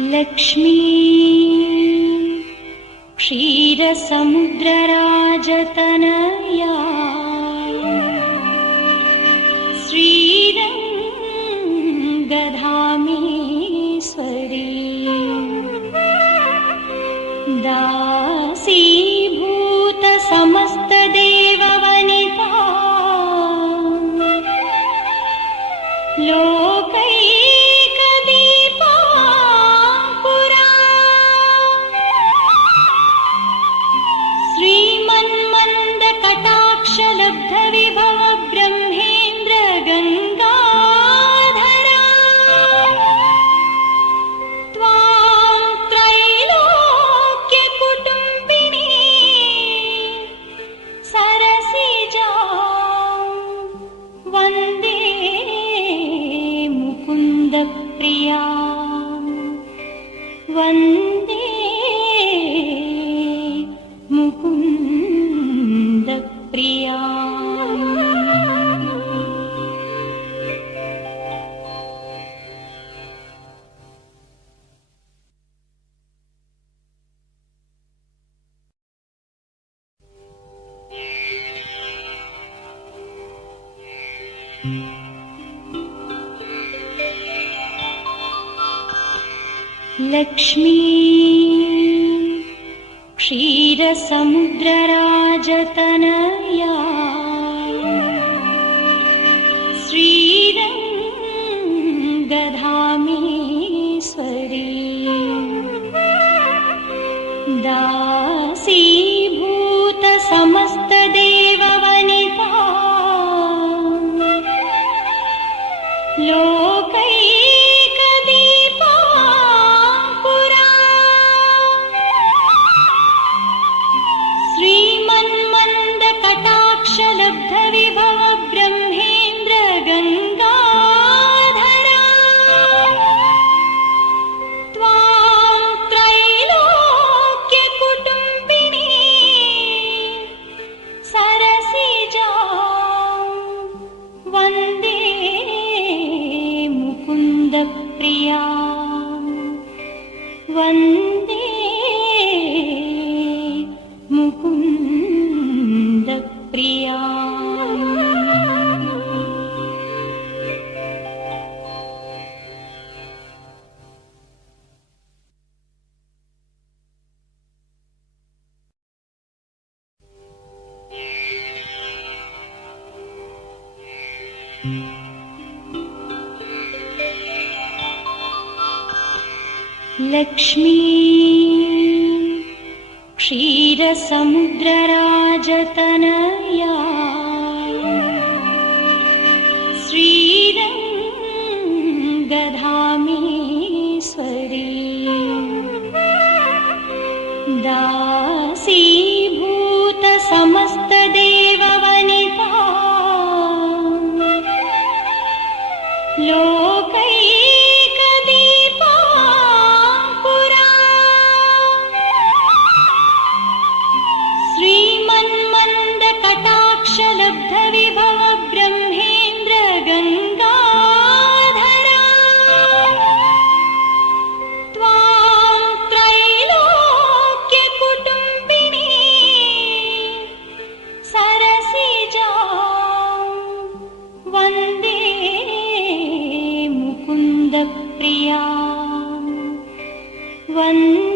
Lakshmi क्षीरसमुद्रराजतनया Mukundapriya Vande Mukundapriya Lakshmi. क्षीरसमुद्रराजतनया। श्रीरङ्गधामेश्वरी। दासीभूतसमस्तदेववनिता। लोकैकदीपा Vande Mukundapriya Lakshmi. क्षीरसमुद्रराजतनया Vande Mukundapriya. Vande